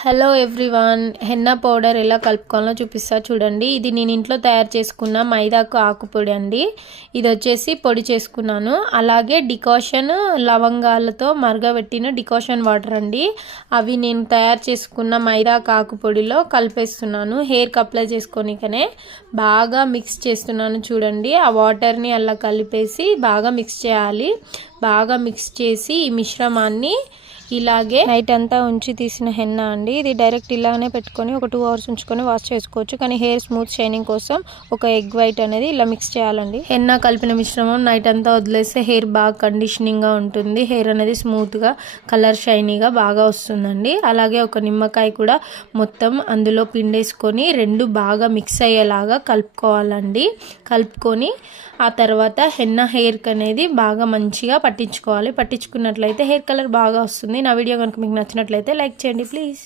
Hello everyone, henna powder ఎలా కలుపుకోవాలో చూపిస్తా చూడండి. ఇది నేను ఇంట్లో తయారు చేసుకున్న మైదాకు ఆకుపొడి అండి. ఇది వచ్చేసి పొడి చేసుకున్నాను. అలాగే డికాషన్ లవంగాలతో మరగబెట్టిన డికాషన్ వాటర్ అండి. అవి నేను తయారు చేసుకున్న మైదాకు ఆకుపొడిలో కలిపేస్తున్నాను. హెయిర్కి అప్లై చేసుకొనికనే బాగా మిక్స్ చేస్తున్నాను చూడండి. ఆ వాటర్ని అలా కలిపేసి బాగా మిక్స్ చేయాలి. బాగా మిక్స్ చేసి ఈ మిశ్రమాన్ని ఇలాగే నైట్ అంతా ఉంచి తీసిన హెన్నా అండి. ఇది డైరెక్ట్ ఇలానే పెట్టుకొని ఒక 2 hours ఉంచుకొని వాష్ చేసుకోవచ్చు. కానీ హెయిర్ స్మూత్ షైనింగ్ కోసం ఒక ఎగ్ వైట్ అనేది ఇలా మిక్స్ చేయాలండి. హెన్నా కలిపిన మిశ్రమం నైట్ అంతా వదిలేస్తే హెయిర్ బాగా కండిషనింగ్గా ఉంటుంది. హెయిర్ అనేది స్మూత్గా కలర్ షైనీగా బాగా వస్తుందండి. అలాగే ఒక నిమ్మకాయ కూడా మొత్తం అందులో పిండేసుకొని రెండు బాగా మిక్స్ అయ్యేలాగా కలుపుకోవాలండి. కలుపుకొని ఆ తర్వాత హెన్నా హెయిర్కి అనేది బాగా మంచిగా పట్టించుకోవాలి. పట్టించుకున్నట్లయితే హెయిర్ కలర్ బాగా వస్తుంది. నా వీడియో కనుక మీకు నచ్చినట్లయితే లైక్ చేయండి ప్లీజ్.